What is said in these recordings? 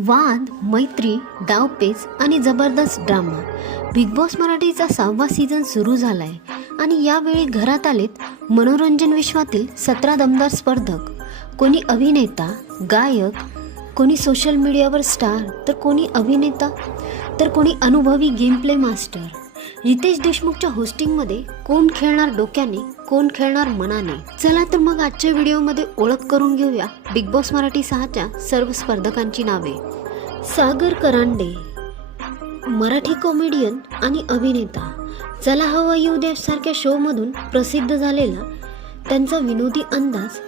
वाद, मैत्री, डावपेच आणि जबरदस्त ड्रामा. बिग बॉस मराठीचा 6वा सीझन सुरू झालाय आणि यावेळी घरात आलेत मनोरंजन विश्वातील 17 दमदार स्पर्धक. कोणी अभिनेता, गायक, कोणी सोशल मीडियावर स्टार, तर कोणी अभिनेता, तर कोणी अनुभवी गेम प्ले मास्टर. रितेश देशमुखच्या होस्टिंगमध्ये कोण खेळणार डोक्याने, कोण खेळणार मनाने. चला तर मग आजच्या व्हिडिओमध्ये ओळख करून घेऊया बिग बॉस मराठी 6च्या सर्व स्पर्धकांची नावे. सागर करांडे, मराठी कॉमेडियन आणि अभिनेता. चला हवा येऊ द्या सारख्या शोमधून प्रसिद्ध झालेला त्यांचा विनोदी अंदाज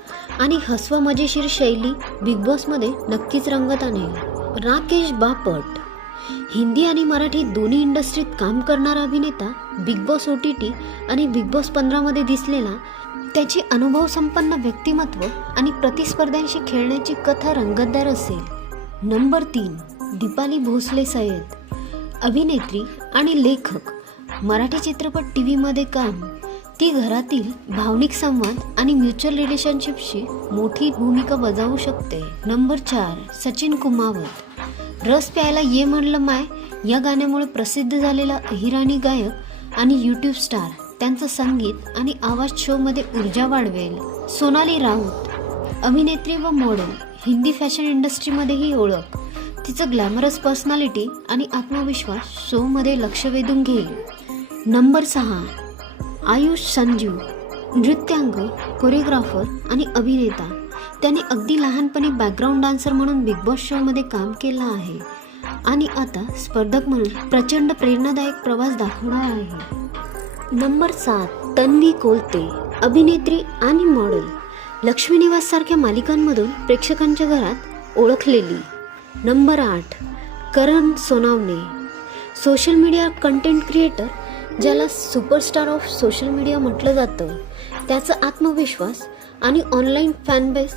आणि हसवा मजेशीर शैली बिग बॉसमध्ये नक्कीच रंगत आणेल. राकेश बापट, हिंदी आणि मराठी दोन्ही इंडस्ट्रीत काम करणारा अभिनेता. बिग बॉस OTT आणि बिग बॉस 15मध्ये दिसलेला त्याची अनुभव संपन्न व्यक्तिमत्व आणि प्रतिस्पर्ध्यांशी खेळण्याची कथा रंगतदार असेल. नंबर 3, दीपाली भोसले सय्यद, अभिनेत्री आणि लेखक. मराठी चित्रपट TV मध्ये काम. ती घरातील भावनिक संवाद आणि म्युच्युअल रिलेशनशिपशी मोठी भूमिका बजावू शकते. नंबर 4, सचिन कुमावत, रस प्यायला ये म्हणलं माय या गाण्यामुळे प्रसिद्ध झालेला अहिराणी गायक आणि यूट्यूब स्टार. त्यांचं संगीत आणि आवाज शोमध्ये ऊर्जा वाढवेल. सोनाली राऊत, अभिनेत्री व मॉडेल. हिंदी फॅशन इंडस्ट्रीमध्येही ओळख. तिचं ग्लॅमरस पर्सनॅलिटी आणि आत्मविश्वास शोमध्ये लक्ष वेधून घेईल. नंबर 6, आयुष संजीव, नृत्यांग, कोरिओग्राफर आणि अभिनेता. त्याने अगदी लहानपणी बॅकग्राऊंड डान्सर म्हणून बिग बॉस शोमध्ये काम केलं आहे आणि आता स्पर्धक म्हणून प्रचंड प्रेरणादायक प्रवास दाखवणार आहे. नंबर 7, तन्वी कोलते, अभिनेत्री आणि मॉडेल. लक्ष्मी निवास सारख्या मालिकांमधून प्रेक्षकांच्या घरात ओळखलेली. Number 8, Karan Sonawane, social media content creator, ज्याला सुपरस्टार ऑफ सोशल मीडिया म्हटलं जातं. त्याचा आत्मविश्वास आणि ऑनलाईन फॅनबेस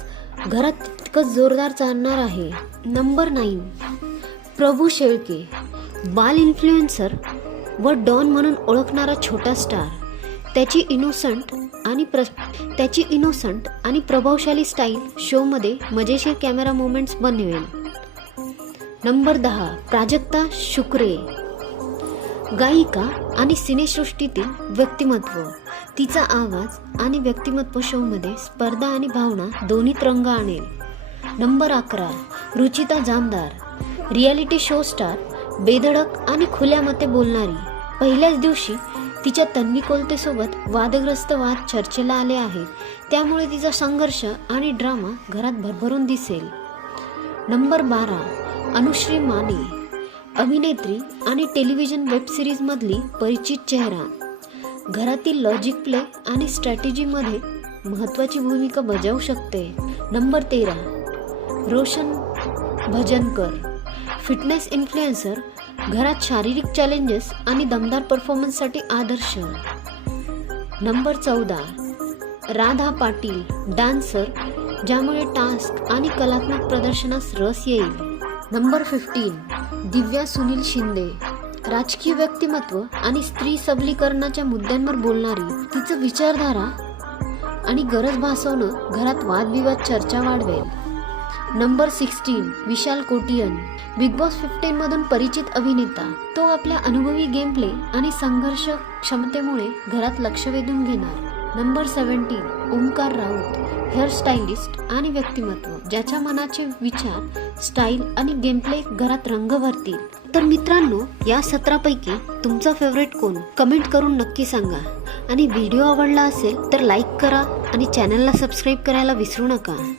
घरात तितकंच जोरदार चालणार आहे. नंबर 9, प्रभू शेळके, बाल इन्फ्लुएन्सर व डॉन म्हणून ओळखणारा छोटा स्टार. त्याची इनोसंट आणि प्रभावशाली स्टाईल शोमध्ये मजेशीर कॅमेरा मोमेंट्स बनवेल. नंबर 10, प्राजक्ता शुक्रे, गायिका आणि सिनेसृष्टीतील व्यक्तिमत्व. तिचा आवाज आणि व्यक्तिमत्व शोमध्ये स्पर्धा आणि भावना दोन्हीत रंग आणेल. Number 11, Ruchita Jamdar, reality show star, बेधडक आणि खुल्या मते बोलणारी. पहिल्याच दिवशी तिच्या तन्वी कोलतेसोबत वादग्रस्त वाद चर्चेला आले आहेत, त्यामुळे तिचा संघर्ष आणि ड्रामा घरात भरभरून दिसेल. नंबर 12, अनुश्री माने, अभिनेत्री आणि टेलिव्हिजन वेब सिरीजमधली परिचित चेहरा. घरातील लॉजिक प्ले आणि स्ट्रॅटेजीमध्ये महत्त्वाची भूमिका बजावू शकते. नंबर 13, रोशन भजनकर, फिटनेस इन्फ्लुएन्सर, घरात शारीरिक चॅलेंजेस आणि दमदार परफॉर्मन्ससाठी आदर्श. नंबर 14, राधा पाटील, डान्सर, ज्यामुळे टास्क आणि कलात्मक प्रदर्शनास रस येईल. नंबर 15, दिव्या सुनील शिंदे, राजकीय व्यक्तिमत्व आणि स्त्री सबलीकरणाच्या मुद्द्यांवर बोलणारी. तिचं विचारधारा आणि गरज भासवणं घरात वादविवाद चर्चा वाढवेल. नंबर 16, विशाल कोटियन, बिग बॉस 15मधून परिचित अभिनेता. तो आपल्या अनुभवी गेम प्ले आणि संघर्ष क्षमतेमुळे घरात लक्ष वेधून घेणार. नंबर 17, ओमकार राऊत, हेअरस्टायलिस्ट आणि व्यक्तिमत्व, ज्याच्या मनाचे विचार, स्टाईल आणि गेम प्ले घरात रंग भरतील. तर मित्रांनो, या 17 पैकी तुमचा फेवरेट कोण कमेंट करून नक्की सांगा. आणि व्हिडिओ आवडला असेल तर लाईक करा आणि चॅनलला सबस्क्राईब करायला विसरू नका.